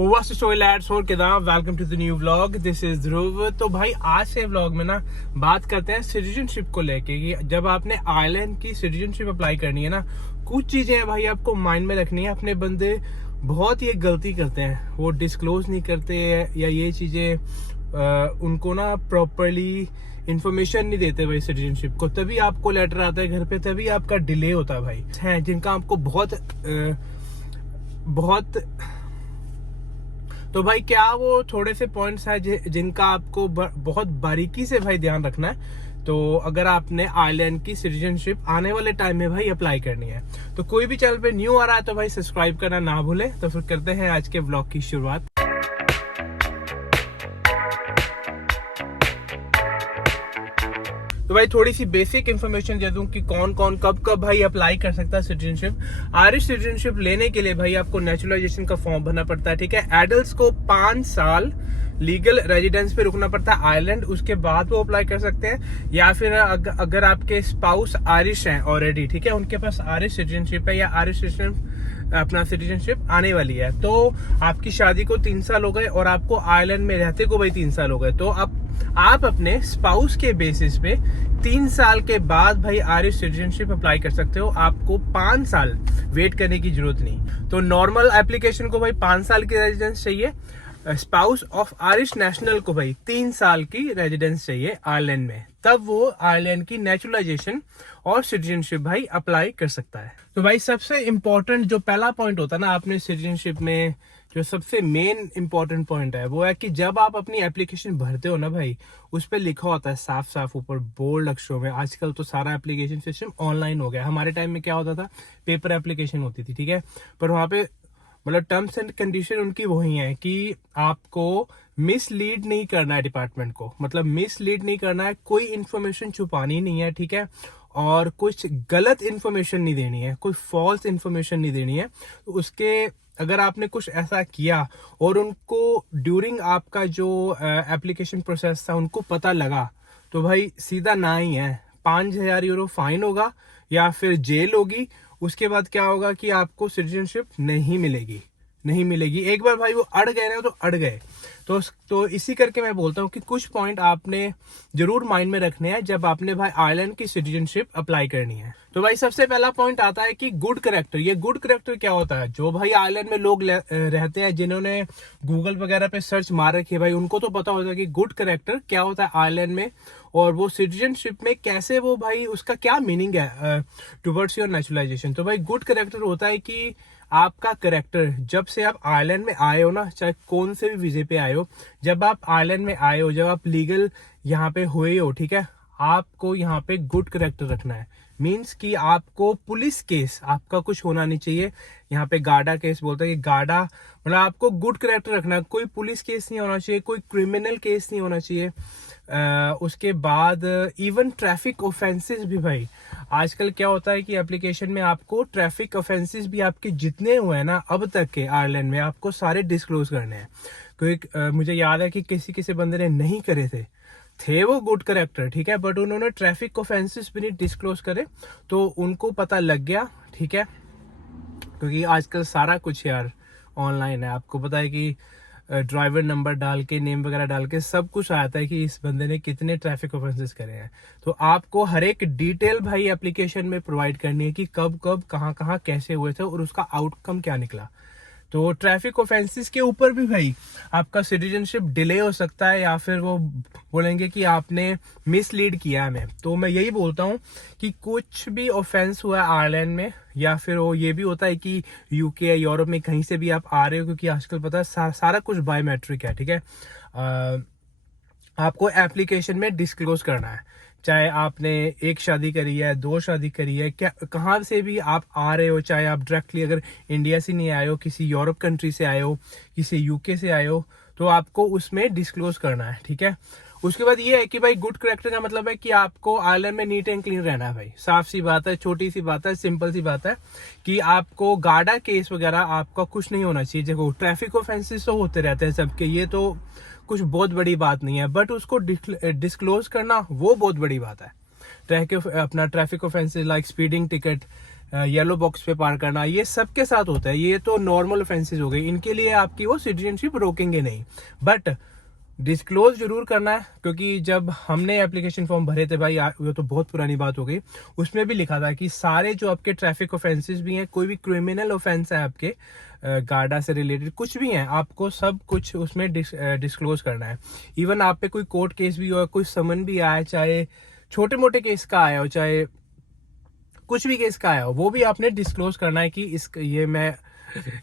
What's the story lads और किदाम welcome to the new vlog. This is Dhruv. तो भाई आज से व्लॉग में ना बात करते हैं सिटीजनशिप को लेके कि जब आपने आयरलैंड की सिटीजनशिप अप्लाई करनी है ना, कुछ चीजें हैं भाई आपको माइंड में रखनी है। अपने बंदे बहुत ही गलती करते हैं, वो डिस्क्लोज नहीं करते या ये चीजें उनको ना प्रॉपरली इन्फॉर्मेशन नहीं देते भाई सिटीजनशिप को, तभी आपको लेटर आता है घर पे, तभी आपका डिले होता है भाई। हैं जिनका आपको बहुत तो भाई क्या वो थोड़े से पॉइंट्स है जिनका आपको बहुत बारीकी से भाई ध्यान रखना है। तो अगर आपने आयरलैंड की सिटीजनशिप आने वाले टाइम में भाई अप्लाई करनी है, तो कोई भी चैनल पे न्यू आ रहा है तो भाई सब्सक्राइब करना ना भूले। तो फिर करते हैं आज के व्लॉग की शुरुआत। तो भाई थोड़ी सी बेसिक इन्फॉर्मेशन दे दूं कि कौन कौन कब कब भाई अप्लाई कर सकता है सिटीजनशिप। आयरिश सिटीजनशिप लेने के लिए भाई आपको नेचुरलाइजेशन का फॉर्म भरना पड़ता है, ठीक है। एडल्ट्स को 5 साल लीगल रेजिडेंस पे रुकना पड़ता है आयरलैंड, उसके बाद वो अप्लाई कर सकते हैं। या फिर अगर आपके स्पाउस आयरिश हैं ऑलरेडी, ठीक है, उनके पास आयरिश सिटीजनशिप है या आयरिश अपना सिटीजनशिप आने वाली है, तो आपकी शादी को 3 साल हो गए और आपको आयरलैंड में रहते को भाई 3 साल हो गए, तो आप अपने स्पाउस के बेसिस पे 3 साल के बाद भाई आयरिश सिटीजनशिप अप्लाई कर सकते हो। आपको 5 साल वेट करने की जरूरत नहीं। तो नॉर्मल एप्लीकेशन को भाई 5 साल की रेजिडेंस चाहिए, स्पाउस ऑफ आयरिश नेशनल को भाई 3 साल की रेजिडेंस चाहिए आयरलैंड में, तब वो आयरलैंड की नेचुरलाइजेशन और सिटीजनशिप भाई अप्लाई कर सकता है। तो भाई सबसे इंपॉर्टेंट जो पहला पॉइंट होता है ना आपने सिटीजनशिप में, जो सबसे मेन इंपॉर्टेंट पॉइंट है वो है कि जब आप अपनी एप्लीकेशन भरते हो ना भाई, उस पर लिखा होता है साफ साफ ऊपर बोल्ड अक्षरों में। आजकल तो सारा एप्लीकेशन सिस्टम ऑनलाइन हो गया। हमारे टाइम में क्या होता था, पेपर एप्लीकेशन होती थी, ठीक है, पर वहां पे मतलब टर्म्स एंड कंडीशन उनकी वही है कि आपको मिसलीड नहीं करना है डिपार्टमेंट को, मतलब मिसलीड नहीं करना है, कोई इन्फॉर्मेशन छुपानी नहीं है, ठीक है, और कुछ गलत इन्फॉर्मेशन नहीं देनी है, कोई फॉल्स इन्फॉर्मेशन नहीं देनी है। तो उसके अगर आपने कुछ ऐसा किया और उनको ड्यूरिंग आपका जो एप्लीकेशन प्रोसेस था उनको पता लगा, तो भाई सीधा ना ही है, 5,000 यूरो फाइन होगा या फिर जेल होगी। उसके बाद क्या होगा कि आपको सिटीजनशिप नहीं मिलेगी। एक बार भाई वो अड़ गए ना तो अड़ गए। तो इसी करके मैं बोलता हूँ कि कुछ पॉइंट आपने जरूर माइंड में रखने हैं जब आपने भाई आयरलैंड की सिटीजनशिप अप्लाई करनी है। तो भाई सबसे पहला पॉइंट आता है कि गुड कैरेक्टर। ये गुड कैरेक्टर क्या होता है, जो भाई आयरलैंड में लोग रहते हैं, जिन्होंने गूगल वगैरह पे सर्च मार रखी है भाई, उनको तो पता होता है कि गुड कैरेक्टर क्या होता है आयरलैंड में, और वो सिटीजनशिप में कैसे वो भाई उसका क्या मीनिंग है टुवर्ड्स योर नेचुरलाइजेशन। तो भाई गुड कैरेक्टर होता है कि आपका कैरेक्टर जब से आप आयरलैंड में आए हो ना, चाहे कौन से भी वीजे पे आए हो, जब आप आयरलैंड में आए हो, जब आप लीगल यहाँ पे हुए हो, ठीक है, आपको यहाँ पे गुड कैरेक्टर रखना है। मीन्स कि आपको पुलिस केस आपका कुछ होना नहीं चाहिए। यहाँ पे गार्डा केस बोलते हैं कि गार्डा मतलब आपको गुड कैरेक्टर रखना है, कोई पुलिस केस नहीं होना चाहिए, कोई क्रिमिनल केस नहीं होना चाहिए। उसके बाद इवन ट्रैफिक ऑफेंसेस भी भाई, आजकल क्या होता है कि एप्लीकेशन में आपको ट्रैफिक ऑफेंसेस भी आपके जितने हुए हैं ना अब तक के आयरलैंड में, आपको सारे डिस्क्लोज करने हैं। क्योंकि मुझे याद है कि किसी बंदे ने नहीं करे थे वो गुड कैरेक्टर, ठीक है, बट उन्होंने ट्रैफिक ऑफेंसेस भी नहीं डिस्क्लोज करे, तो उनको पता लग गया, ठीक है, क्योंकि आजकल सारा कुछ यार ऑनलाइन है। आपको पता है कि ड्राइवर नंबर डाल के, नेम वगैरह डाल के सब कुछ आता है कि इस बंदे ने कितने ट्रैफिक ऑफेंसेस करे हैं। तो आपको हर एक डिटेल भाई एप्लीकेशन में प्रोवाइड करनी है कि कब कहाँ कैसे हुए थे और उसका आउटकम क्या निकला। तो ट्रैफिक ऑफेंसेस के ऊपर भी भाई आपका सिटीजनशिप डिले हो सकता है, या फिर वो बोलेंगे कि आपने मिसलीड किया है। तो मैं यही बोलता हूँ कि कुछ भी ऑफेंस हुआ है आयरलैंड में, या फिर वो ये भी होता है कि यूके या यूरोप में कहीं से भी आप आ रहे हो, क्योंकि आजकल पता है सारा कुछ बायोमेट्रिक है, ठीक है, आपको एप्लीकेशन में डिस्क्लोज करना है। चाहे आपने 1 शादी करी है, 2 शादी करी है, क्या कहाँ से भी आप आ रहे हो, चाहे आप डायरेक्टली अगर इंडिया से नहीं आए हो, किसी यूरोप कंट्री से आए हो, किसी यूके से आए हो, तो आपको उसमें डिस्क्लोज करना है, ठीक है। उसके बाद ये है कि भाई गुड कैरेक्टर का मतलब है कि आपको आयरलैंड में नीट एंड क्लीन रहना है भाई। साफ सी बात है, छोटी सी बात है, सिंपल सी बात है कि आपको गार्डा केस वगैरह आपका कुछ नहीं होना चाहिए। देखो ट्रैफिक ऑफेंसेस तो होते रहते हैं सबके, ये तो कुछ बहुत बड़ी बात नहीं है, बट उसको डिस्क्लोज करना वो बहुत बड़ी बात है। Traffic offences like speeding ticket, yellow box पे पार करना, ये सबके साथ होता है। ये तो नॉर्मल ऑफेंसेस हो गई, इनके लिए आपकी वो सिटीजनशिप रोकेंगे नहीं। बट डिस्क्लोज जरूर करना है, क्योंकि जब हमने एप्लीकेशन फॉर्म भरे थे भाई, वो तो बहुत पुरानी बात हो गई, उसमें भी लिखा था कि सारे जो आपके ट्रैफिक ऑफेंसेस भी हैं, कोई भी क्रिमिनल ऑफेंस है आपके गार्डा से रिलेटेड कुछ भी है, आपको सब कुछ उसमें डिस्क्लोज करना है। इवन आप पे कोई कोर्ट केस भी हो, कोई समन भी आया, चाहे छोटे मोटे केस का आया हो, चाहे कुछ भी केस का आया हो, वो भी आपने डिस्क्लोज करना है कि ये मैं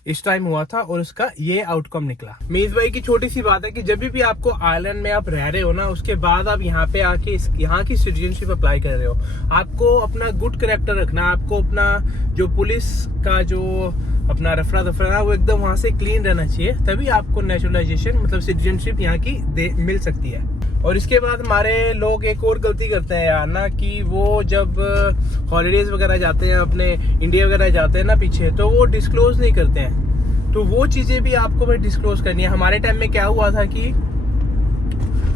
इस टाइम हुआ था और उसका ये आउटकम निकला। मीज भाई की छोटी सी बात है कि जब भी आपको आयरलैंड में आप रह रहे हो ना, उसके बाद आप यहाँ पे आके यहाँ की सिटीजनशिप अप्लाई कर रहे हो, आपको अपना गुड कैरेक्टर रखना, आपको अपना जो पुलिस का जो अपना रफड़ा दफड़ा ना, वो एकदम वहां से क्लीन रहना चाहिए, तभी आपको नेचुरलाइजेशन मतलब सिटीजनशिप यहाँ की मिल सकती है। और इसके बाद हमारे लोग एक और गलती करते हैं यार ना, कि वो जब हॉलीडेज वगैरह जाते हैं, अपने इंडिया वगैरह जाते हैं ना पीछे, तो वो डिस्क्लोज नहीं करते हैं। तो वो चीजें भी आपको भाई डिस्क्लोज करनी है। हमारे टाइम में क्या हुआ था कि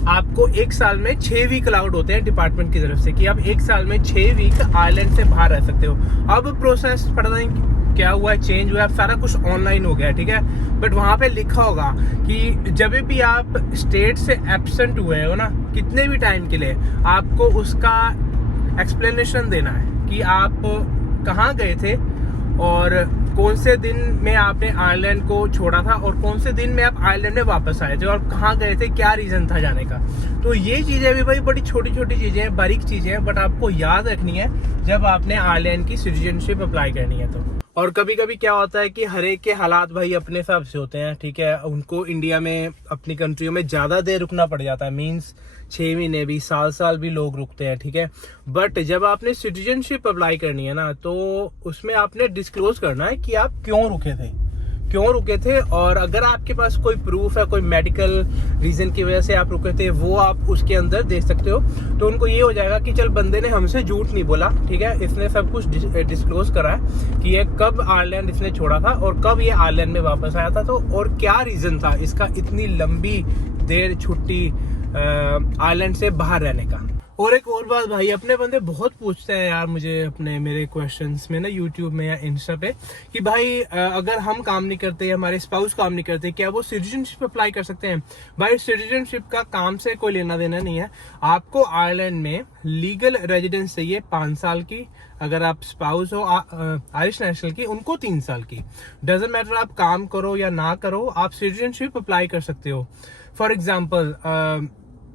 आपको एक साल में 6 वीक अलाउड होते हैं डिपार्टमेंट की तरफ से, कि आप एक साल में 6 वीक आइलैंड से बाहर रह सकते हो। अब प्रोसेस पता नहीं क्या हुआ है, चेंज हुआ है, सारा कुछ ऑनलाइन हो गया है, ठीक है। बट वहां पे लिखा होगा कि जब भी आप स्टेट से एब्सेंट हुए हो ना, कितने भी टाइम के लिए, आपको उसका एक्सप्लेनेशन देना है कि आप कहाँ गए थे और कौन से दिन में आपने आयरलैंड को छोड़ा था और कौन से दिन में आप आयरलैंड में वापस आए थे और कहाँ गए थे, क्या रीजन था जाने का। तो ये चीजें भी भाई बड़ी छोटी छोटी चीजें हैं, बारीक चीजें हैं, बट आपको याद रखनी है जब आपने आयरलैंड की सिटीजनशिप अप्लाई करनी है तो। और कभी कभी क्या होता है कि हर एक के हालात भाई अपने हिसाब से होते हैं, ठीक है। उनको इंडिया में अपनी कंट्रियों में ज्यादा देर रुकना पड़ जाता है, मींस 6 महीने भी, साल भी लोग रुकते हैं, ठीक है। बट जब आपने सिटीजनशिप अप्लाई करनी है ना, तो उसमें आपने डिस्क्लोज करना है कि आप क्यों रुके थे। और अगर आपके पास कोई प्रूफ है, कोई मेडिकल रीजन की वजह से आप रुके थे, वो आप उसके अंदर दे सकते हो। तो उनको ये हो जाएगा कि चल बंदे ने हमसे झूठ नहीं बोला, ठीक है, इसने सब कुछ डिस्क्लोज करा है कि ये कब आयरलैंड इसने छोड़ा था और कब ये आयरलैंड में वापस आया था, तो और क्या रीजन था इसका इतनी लंबी देर छुट्टी आयरलैंड से बाहर रहने का। और एक और बात भाई, अपने बंदे बहुत पूछते हैं यार मुझे अपने मेरे क्वेश्चंस में ना, यूट्यूब में या इंस्टा पे, कि भाई अगर हम काम नहीं करते या हमारे स्पाउस काम नहीं करते, क्या वो सिटीजनशिप अप्लाई कर सकते हैं? भाई सिटीजनशिप का काम से कोई लेना देना नहीं है। आपको आयरलैंड में लीगल रेजिडेंस चाहिए 5 साल की, अगर आप स्पाउस हो आयरिश नेशनल की, उनको 3 साल की। डजंट मैटर आप काम करो या ना करो, आप सिटीजनशिप अप्लाई कर सकते हो। फॉर एग्जाम्पल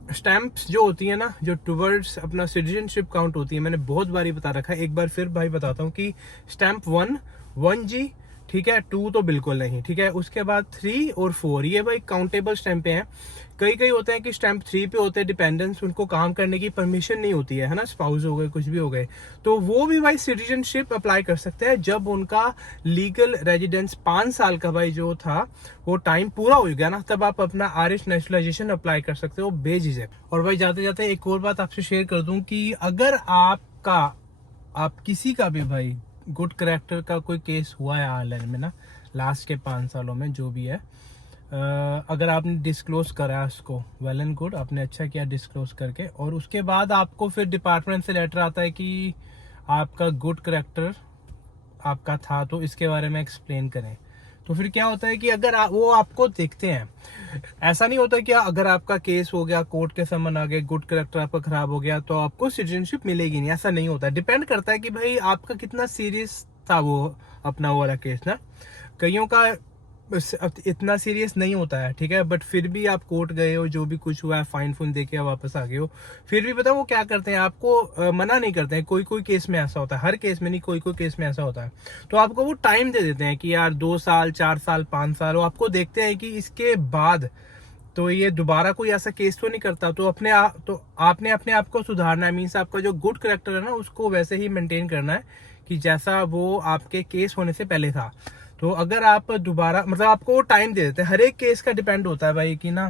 स्टैंप्स जो होती है ना, जो टुवर्ड्स अपना सिटीजनशिप काउंट होती है, मैंने बहुत बारी बता रखा है, एक बार फिर भाई बताता हूँ कि स्टैंप 1G, ठीक है, 2 तो बिल्कुल नहीं, ठीक है। उसके बाद 3 और 4 ये भाई काउंटेबल स्टैंप हैं। कई होते हैं कि स्टैंप 3 पे होते हैं डिपेंडेंट्स, उनको काम करने की परमिशन नहीं होती है ना, स्पाउस हो गए, कुछ भी हो गए, तो वो भी भाई सिटीजनशिप अप्लाई कर सकते हैं जब उनका लीगल रेजिडेंस 5 साल का भाई जो था वो टाइम पूरा हो गया ना, तब आप अपना आयरिश नेशनलाइजेशन अप्लाई कर सकते हो बेझिझक। और भाई जाते जाते एक और बात आपसे शेयर कर दूं कि अगर आप किसी का भी भाई गुड कैरेक्टर का कोई केस हुआ है आयरलैंड में ना, लास्ट के 5 सालों में जो भी है, अगर आपने डिस्क्लोज करा उसको, वेल एंड गुड, आपने अच्छा किया डिस्क्लोज करके, और उसके बाद आपको फिर डिपार्टमेंट से लेटर आता है कि आपका गुड कैरेक्टर आपका था, तो इसके बारे में एक्सप्लेन करें। तो फिर क्या होता है कि अगर वो आपको देखते हैं, ऐसा नहीं होता कि अगर आपका केस हो गया, कोर्ट के समन आ गए, गुड कैरेक्टर आपका खराब हो गया, तो आपको सिटीजनशिप मिलेगी नहीं, ऐसा नहीं होता। डिपेंड करता है कि भाई आपका कितना सीरियस था वो अपना वो वाला केस ना। कईयों का इतना सीरियस नहीं होता है, ठीक है, बट फिर भी आप कोर्ट गए हो, जो भी कुछ हुआ है, फाइन फुन दे के वापस आ गए हो, फिर भी पता वो क्या करते हैं, आपको मना नहीं करते हैं। कोई केस में ऐसा होता है, हर केस में नहीं, कोई केस में ऐसा होता है, तो आपको वो टाइम दे देते हैं कि यार 2 साल, 4 साल, 5 साल, वो आपको देखते हैं कि इसके बाद तो ये दोबारा कोई ऐसा केस तो नहीं करता, तो आपने अपने आप को सुधारना है। मीन्स आपका जो गुड कैरेक्टर है ना, उसको वैसे ही मेंटेन करना है कि जैसा वो आपके केस होने से पहले था। तो अगर आप दोबारा, मतलब आपको वो टाइम दे देते हैं, हर एक केस का डिपेंड होता है भाई कि ना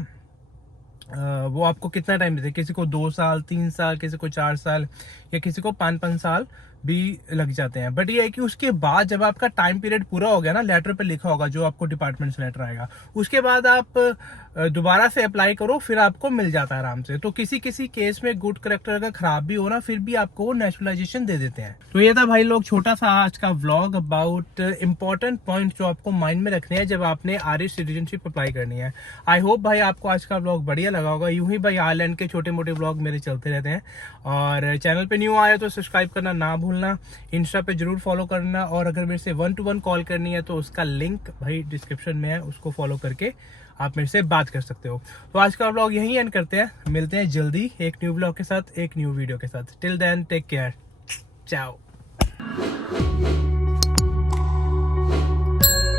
वो आपको कितना टाइम देते हैं, किसी को 2 साल, 3 साल, किसी को 4 साल, या किसी को 5-5 साल भी लग जाते हैं। बट ये है कि उसके बाद जब आपका टाइम पीरियड पूरा हो गया ना, लेटर पे लिखा होगा जो आपको डिपार्टमेंट से लेटर आएगा, उसके बाद आप दोबारा से अप्लाई करो, फिर आपको मिल जाता है आराम से। तो किसी किसी केस में गुड करेक्टर अगर खराब भी हो ना, फिर भी आपको वो नेचुरलाइजेशन दे देते हैं। तो ये था भाई लोग छोटा सा आज का व्लॉग अबाउट इंपॉर्टेंट पॉइंट जो आपको माइंड में रखने हैं जब आपने आयरिश सिटीजनशिप अप्लाई करनी है। आई होप भाई आपको आज का व्लॉग बढ़िया लगा होगा। यूं ही भाई आयरलैंड के छोटे मोटे व्लॉग मेरे चलते रहते हैं। और चैनल पे न्यू आए तो सब्सक्राइब करना ना भूलना, इंस्टा पे जरूर फॉलो करना, और अगर मेरे से 1-to-1 कॉल करनी है तो उसका लिंक भाई डिस्क्रिप्शन में है, उसको फॉलो करके आप मेरे से बात कर सकते हो। तो आज का व्लॉग यहीं एंड करते हैं, मिलते हैं जल्दी एक न्यू व्लॉग के साथ, एक न्यू वीडियो के साथ। टिल देन टेक केयर, चाओ।